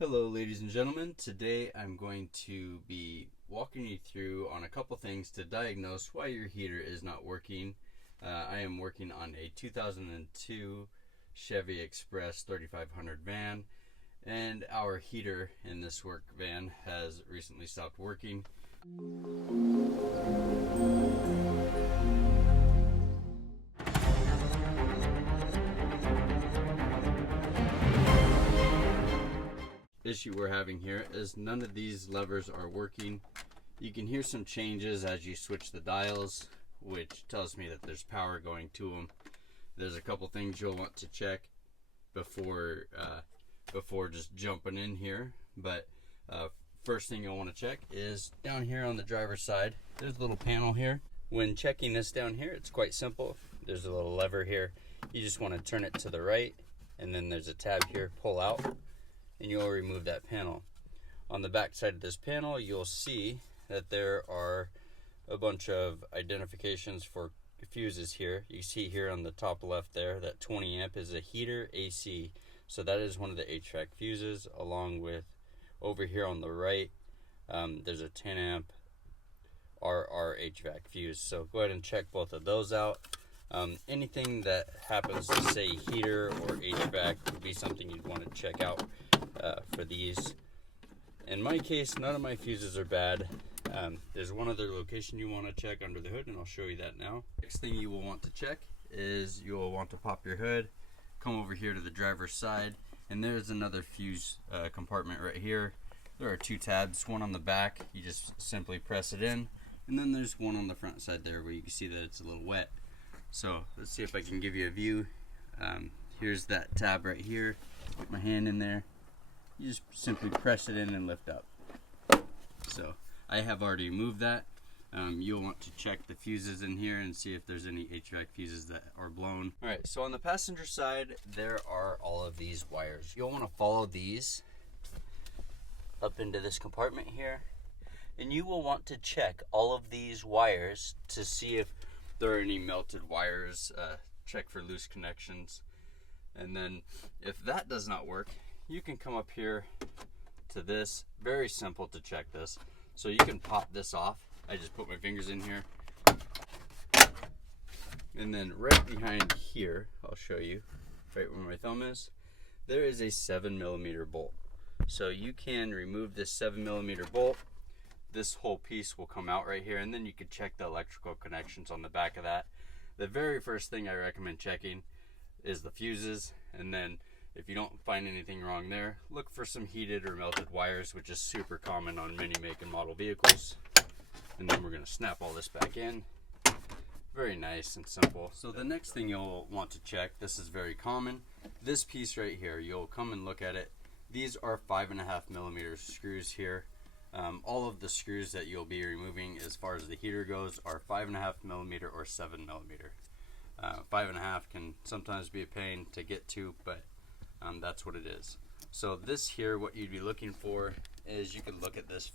Hello ladies and gentlemen, today I'm going to be walking you through on a couple things to diagnose why your heater is not working. I am working on a 2002 Chevy Express 3500 van, and our heater in this work van has recently stopped working. Issue we're having here is none of these levers are working. You can hear some changes as you switch the dials, which tells me that there's power going to them. There's a couple things you'll want to check before just jumping in here, but first thing you'll want to check is down here on the driver's side. There's a little panel here. When checking this down here, it's quite simple. There's a little lever here. You just want to turn it to the right, and then there's a tab here, pull out, and you'll remove that panel. On the back side of this panel, you'll see that there are a bunch of identifications for fuses here. You see here on the top left there that 20 amp is a heater AC. So that is one of the HVAC fuses, along with over here on the right, there's a 10 amp RR HVAC fuse. So go ahead and check both of those out. Anything that happens to say heater or HVAC would be something you'd want to check out for these. In my case, none of my fuses are bad. There's one other location you want to check under the hood, and I'll show you that now. Next thing you will want to check is you will want to pop your hood, come over here to the driver's side, and there's another fuse compartment right here. There are two tabs, one on the back, you just simply press it in, and then there's one on the front side there where you can see that it's a little wet. So let's see if I can give you a view. Here's that tab right here. Put my hand in there. You just simply press it in and lift up. So I have already moved that. You'll want to check the fuses in here and see if there's any HVAC fuses that are blown. Alright, so on the passenger side, there are all of these wires. You'll want to follow these up into this compartment here, and you will want to check all of these wires to see if there are any melted wires. Check for loose connections, and then if that does not work, you can come up here to this. Very simple to check this. So you can pop this off. I just put my fingers in here, and then right behind here, I'll show you right where my thumb is, there is a 7mm bolt. So you can remove this 7mm bolt. This whole piece will come out right here, and then you can check the electrical connections on the back of that. The very first thing I recommend checking is the fuses, and then if you don't find anything wrong there, look for some heated or melted wires, which is super common on many make and model vehicles. And then we're going to snap all this back in. Very nice and simple. So the next thing you'll want to check, this is very common, this piece right here, you'll come and look at it. These are 5.5mm screws here. All of the screws that you'll be removing as far as the heater goes are 5.5mm or 7mm. 5.5 can sometimes be a pain to get to, but that's what it is. So this here, what you'd be looking for is, you could look at this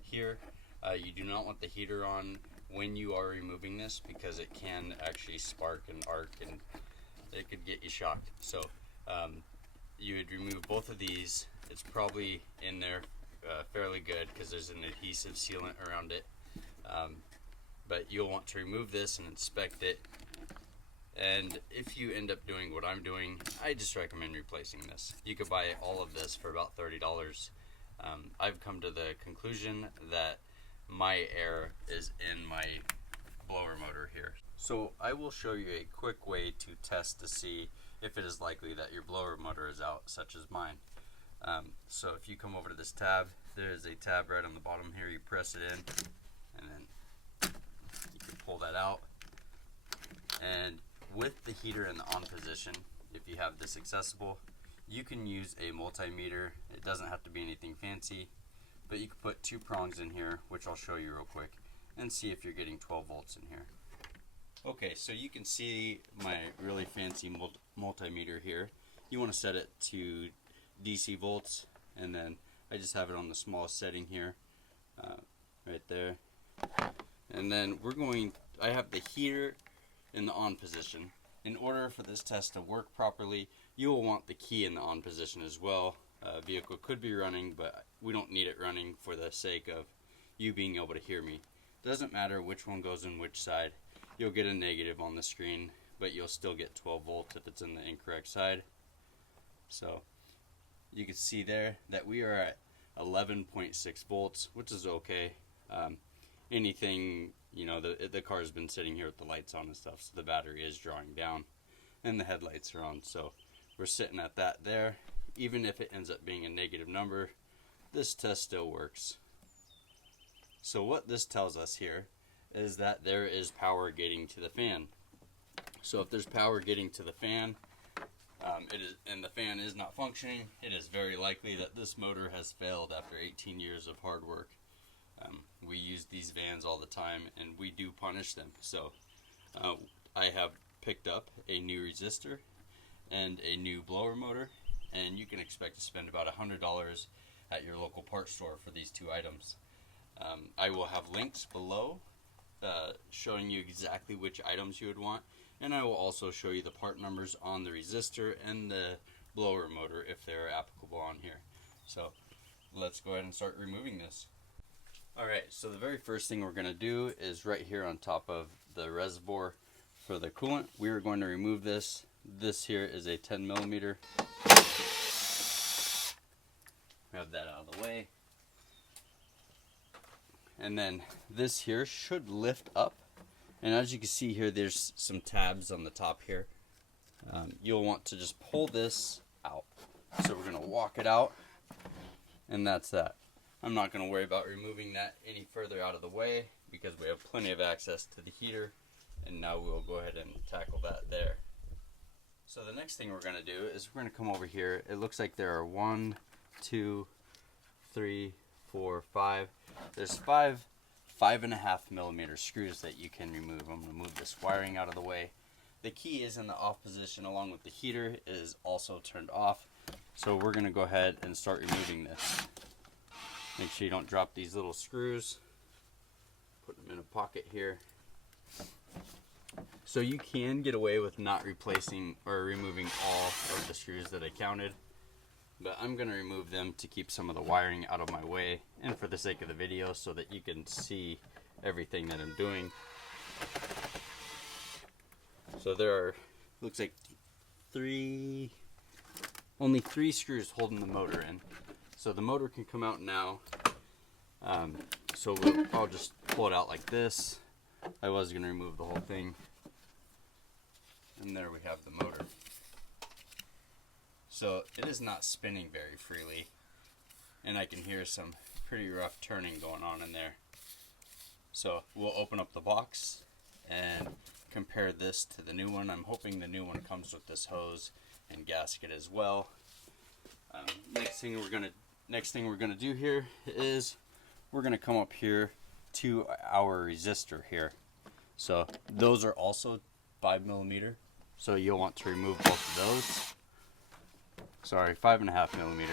here. You do not want the heater on when you are removing this, because it can actually spark and arc, and it could get you shocked. So you would remove both of these. It's probably in there fairly good because there's an adhesive sealant around it. But you'll want to remove this and inspect it. And if you end up doing what I'm doing, I just recommend replacing this. You could buy all of this for about $30. I've come to the conclusion that my error is in my blower motor here. So I will show you a quick way to test to see if it is likely that your blower motor is out, such as mine. So if you come over to this tab, there is a tab right on the bottom here. You press it in, and then you can pull that out. And with the heater in the on position, if you have this accessible, you can use a multimeter. It doesn't have to be anything fancy, but you can put 2 prongs in here, which I'll show you real quick, and see if you're getting 12 volts in here. Okay, so you can see my really fancy multimeter here. You want to set it to DC volts, and then I just have it on the smallest setting here, right there. And then I have the heater in the on position. In order for this test to work properly, You will want the key in the on position as well. Vehicle could be running, but we don't need it running for the sake of you being able to hear me. Doesn't matter which one goes in which side. You'll get a negative on the screen, but you'll still get 12 volts if it's in the incorrect side. So you can see there that we are at 11.6 volts, which is okay. Anything, you know, the car's been sitting here with the lights on and stuff, so the battery is drawing down and the headlights are on, so we're sitting at that there. Even if it ends up being a negative number, this test still works. So what this tells us here is that there is power getting to the fan. So if there's power getting to the fan, and the fan is not functioning, it is very likely that this motor has failed after 18 years of hard work. We use these vans all the time, and we do punish them. So I have picked up a new resistor and a new blower motor, and you can expect to spend about $100 at your local parts store for these two items. I will have links below showing you exactly which items you would want, and I will also show you the part numbers on the resistor and the blower motor if they're applicable on here. So let's go ahead and start removing this. Alright, so the very first thing we're going to do is right here on top of the reservoir for the coolant, we are going to remove this. This here is a 10 millimeter. Have that out of the way. And then this here should lift up. And as you can see here, there's some tabs on the top here. You'll want to just pull this out. So we're going to walk it out, and that's that. I'm not going to worry about removing that any further out of the way because we have plenty of access to the heater, and now we'll go ahead and tackle that there. So the next thing we're going to do is we're going to come over here. It looks like there are 1, 2, 3, 4, 5. There's 5.5 millimeter screws that you can remove. I'm going to move this wiring out of the way. The key is in the off position along with the heater. It is also turned off. So we're going to go ahead and start removing this. Make sure you don't drop these little screws. Put them in a pocket here. So you can get away with not replacing or removing all of the screws that I counted, but I'm going to remove them to keep some of the wiring out of my way and for the sake of the video so that you can see everything that I'm doing. So there are, looks like only three screws holding the motor in. So the motor can come out now. I'll just pull it out like this. I was going to remove the whole thing. And there we have the motor. So it is not spinning very freely, and I can hear some pretty rough turning going on in there. So we'll open up the box and compare this to the new one. I'm hoping the new one comes with this hose and gasket as well. Next thing we're gonna do here is we're gonna come up here to our resistor here. So those are also 5 millimeter. So you'll want to remove both of those. Sorry, 5.5 millimeter.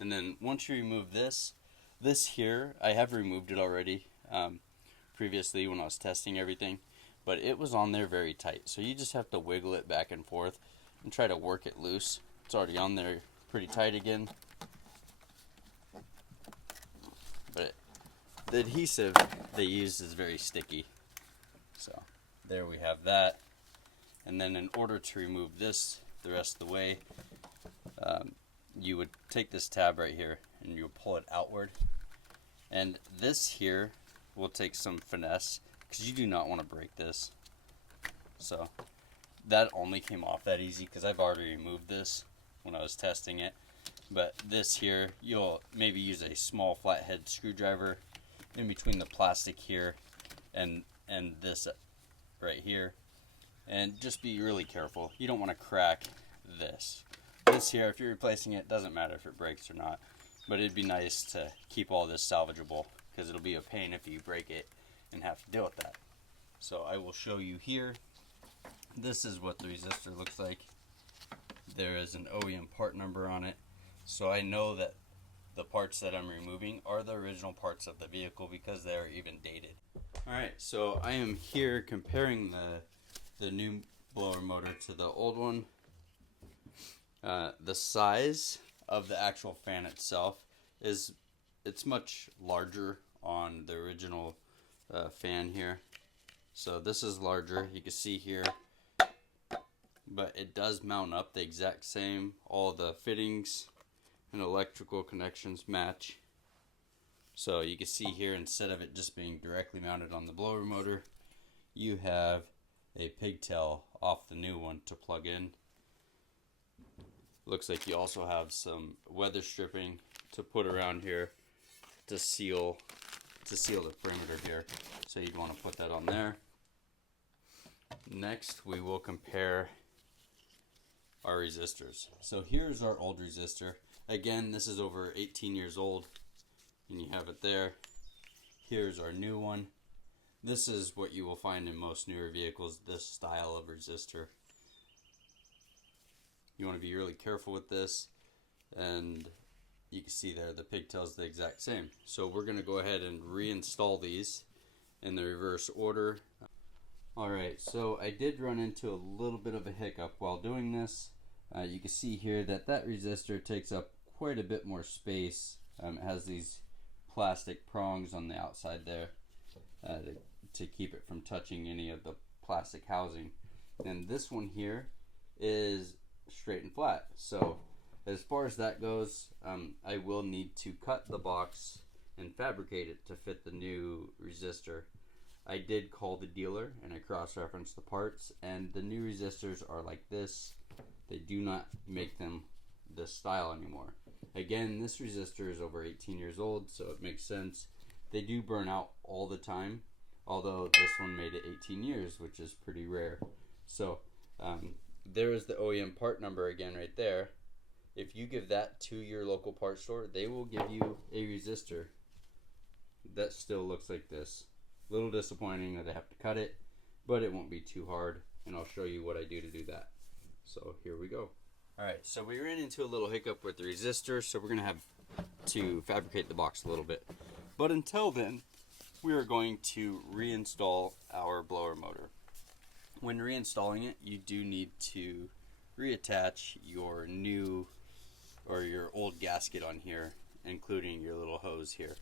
And then once you remove this here, I have removed it already previously when I was testing everything, but it was on there very tight. So you just have to wiggle it back and forth and try to work it loose. It's already on there pretty tight again. But the adhesive they use is very sticky. So there we have that. And then in order to remove this the rest of the way, you would take this tab right here and you'll pull it outward. And this here will take some finesse because you do not want to break this. So that only came off that easy because I've already removed this when I was testing it. But this here, you'll maybe use a small flathead screwdriver in between the plastic here and this right here, and just be really careful. You don't want to crack this. This here, if you're replacing it, doesn't matter if it breaks or not, but it'd be nice to keep all this salvageable because it'll be a pain if you break it and have to deal with that. So I will show you here. This is what the resistor looks like. There is an OEM part number on it. So I know that the parts that I'm removing are the original parts of the vehicle because they are even dated. Alright, so I am here comparing the new blower motor to the old one. The size of the actual fan itself it's much larger on the original fan here. So this is larger, you can see here, but it does mount up the exact same. All the fittings and electrical connections match. So you can see here, instead of it just being directly mounted on the blower motor, you have a pigtail off the new one to plug in. Looks like you also have some weather stripping to put around here to seal the perimeter here. So you'd want to put that on there. Next, we will compare our resistors. So here's our old resistor. Again, this is over 18 years old, and you have it there. Here's our new one. This is what you will find in most newer vehicles, this style of resistor. You want to be really careful with this, and you can see there the pigtail's the exact same. So we're going to go ahead and reinstall these in the reverse order. Alright, so I did run into a little bit of a hiccup while doing this. You can see here that resistor takes up quite a bit more space. It has these plastic prongs on the outside there to keep it from touching any of the plastic housing. And this one here is straight and flat. So as far as that goes, I will need to cut the box and fabricate it to fit the new resistor. I did call the dealer and I cross-referenced the parts, and the new resistors are like this. They do not make them this style anymore. Again, this resistor is over 18 years old, so it makes sense. They do burn out all the time, although this one made it 18 years, which is pretty rare. So there is the OEM part number again right there. If you give that to your local parts store, they will give you a resistor that still looks like this. A little disappointing that I have to cut it, but it won't be too hard, and I'll show you what I do to do that. So here we go. Alright, so we ran into a little hiccup with the resistor, so we're going to have to fabricate the box a little bit. But until then, we are going to reinstall our blower motor. When reinstalling it, you do need to reattach your new or your old gasket on here, including your little hose here.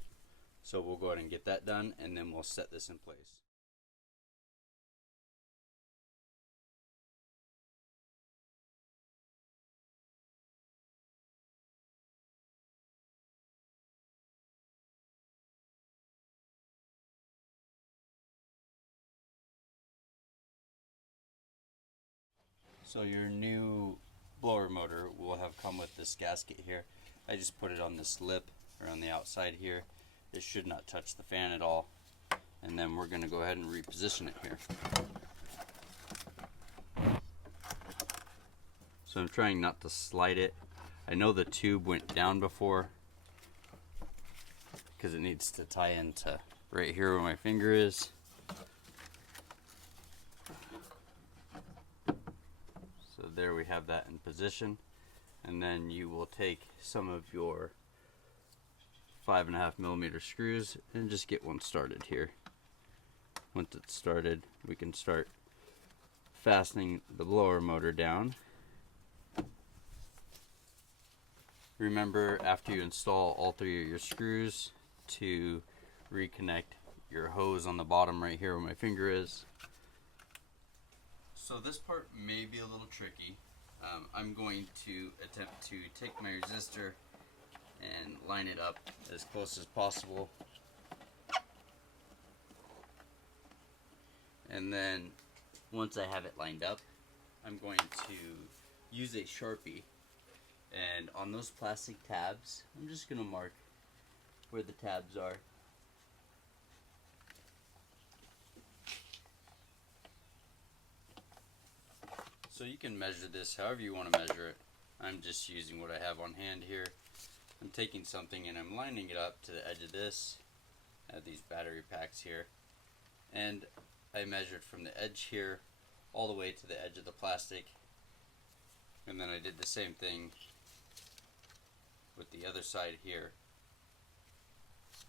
So we'll go ahead and get that done, and then we'll set this in place. So your new blower motor will have come with this gasket here. I just put it on this lip or on the outside here. It should not touch the fan at all. And then we're going to go ahead and reposition it here. So I'm trying not to slide it. I know the tube went down before because it needs to tie into right here where my finger is. So there we have that in position. And then you will take some of your 5.5mm screws and just get one started here. Once it's started, we can start fastening the blower motor down. Remember, after you install all 3 of your screws, to reconnect your hose on the bottom right here where my finger is. So this part may be a little tricky. I'm going to attempt to take my resistor and line it up as close as possible. And then once I have it lined up, I'm going to use a Sharpie, and on those plastic tabs, I'm just going to mark where the tabs are. So you can measure this however you want to measure it. I'm just using what I have on hand here. I'm taking something and I'm lining it up to the edge of this. I have these battery packs here. And I measured from the edge here all the way to the edge of the plastic. And then I did the same thing with the other side here.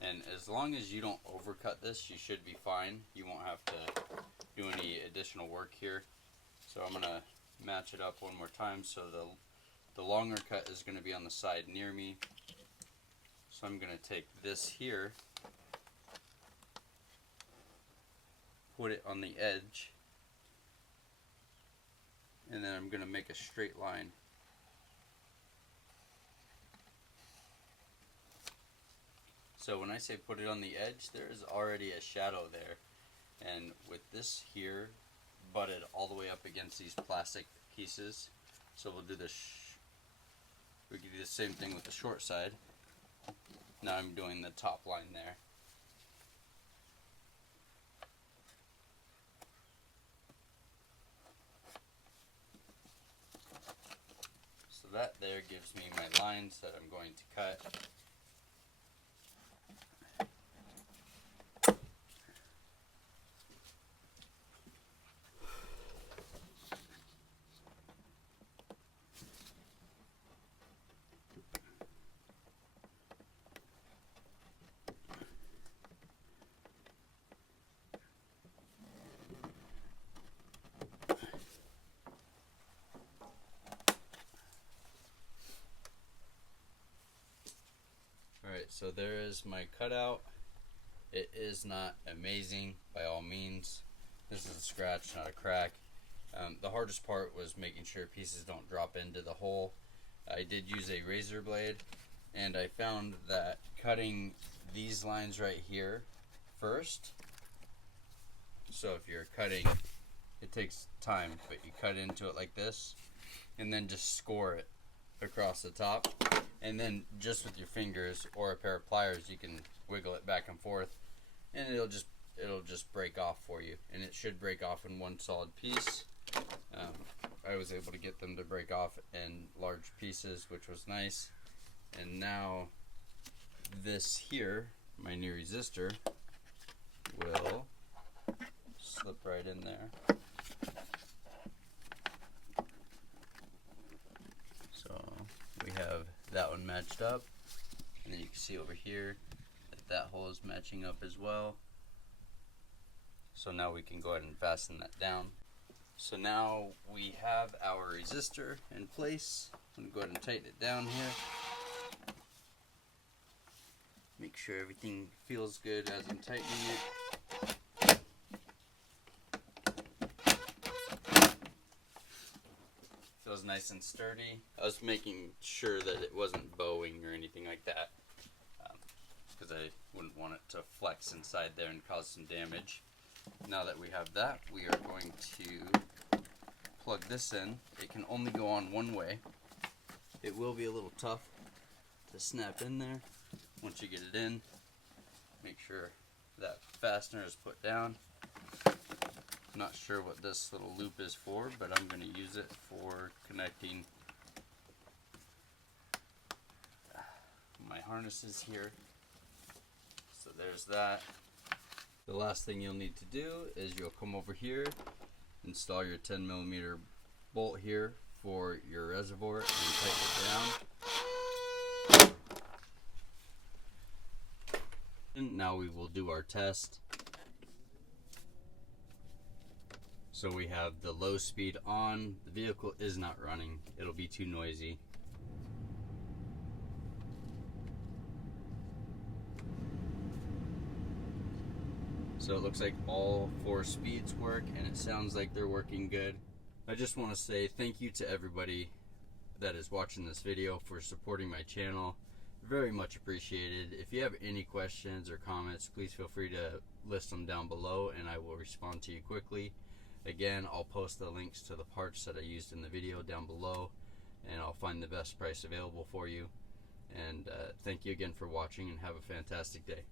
And as long as you don't overcut this, you should be fine. You won't have to do any additional work here. So I'm gonna match it up one more time. So the longer cut is gonna be on the side near me. So I'm gonna take this here, put it on the edge, and then I'm gonna make a straight line. So when I say put it on the edge, there is already a shadow there. And with this here butted all the way up against these plastic pieces, so we'll do this, we can do the same thing with the short side. Now I'm doing the top line there. So that there gives me my lines that I'm going to cut. Alright, so there is my cutout. It is not amazing by all means. This is a scratch, not a crack. The hardest part was making sure pieces don't drop into the hole. I did use a razor blade, and I found that cutting these lines right here first, so if you're cutting, it takes time, but you cut into it like this, and then just score it across the top. And then just with your fingers or a pair of pliers, you can wiggle it back and forth, and it'll just break off for you. And it should break off in one solid piece. I was able to get them to break off in large pieces, which was nice. And now this here, my new resistor, will slip right in there. So we have that one matched up, and then you can see over here that hole is matching up as well. So now we can go ahead and fasten that down. So now we have our resistor in place. I'm going to go ahead and tighten it down here. Make sure everything feels good as I'm tightening it. Feels nice and sturdy. I was making sure that it wasn't bowing or anything like that, because I wouldn't want it to flex inside there and cause some damage. Now that we have that, we are going to plug this in. It can only go on one way. It will be a little tough to snap in there. Once you get it in, make sure that fastener is put down. Not sure what this little loop is for, but I'm going to use it for connecting my harnesses here. So there's that. The last thing you'll need to do is you'll come over here, install your 10mm bolt here for your reservoir, and tighten it down. And now we will do our test. So we have the low speed on. The vehicle is not running. It'll be too noisy. So it looks like all 4 speeds work, and it sounds like they're working good. I just want to say thank you to everybody that is watching this video for supporting my channel. Very much appreciated. If you have any questions or comments, please feel free to list them down below, and I will respond to you quickly. Again, I'll post the links to the parts that I used in the video down below, and I'll find the best price available for you. And thank you again for watching, and have a fantastic day.